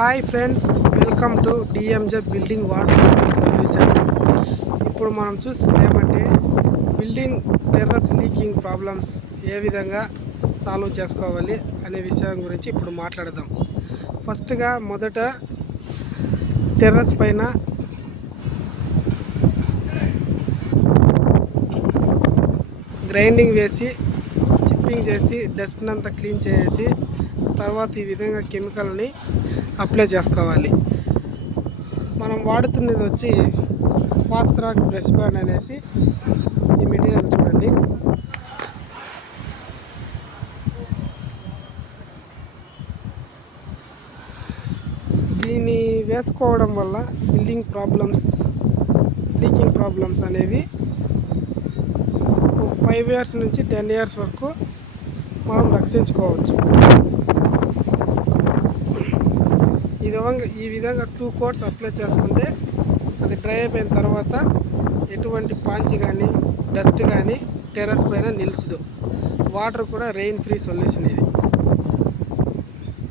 Hi friends, welcome to DMJ building water solutions. ఇప్పుడు మనం చూస్తుంది ఏమంటే బిల్డింగ్ టెర్రస్ లీకింగ్ ప్రాబ్లమ్స్ ఏ విధంగా సాల్వ్ చేసుకోవాలి అనే విషయం గురించి ఇప్పుడు మాట్లాడదాం. ఫస్ట్గా మొదట టెర్రస్ పైన గ్రైండింగ్ వేసి చిప్పింగ్ చేసి డస్ట్ని అంతా క్లీన్ చేసి తర్వాత ఈ విధంగా కెమికల్ని అప్లై చేసుకోవాలి. మనం వాడుతున్నది వచ్చి ఫాస్రాక్ బ్రష్ బ్యాండ్ అనేసి ఈ మెటీరియల్ చూడండి. దీన్ని వేసుకోవడం వల్ల లీకింగ్ ప్రాబ్లమ్స్ అనేవి 5 years నుంచి 10 years వరకు మనం రక్షించుకోవచ్చు. ఈ విధంగా 2 coats అప్లై చేసుకుంటే అది డ్రై అయిపోయిన తర్వాత ఎటువంటి పాంచి కానీ డస్ట్ కానీ టెర్రస్ పైన నిలిచదు. వాటర్ కూడా రెయిన్ ఫ్రీ సొల్యూషన్ ఇది.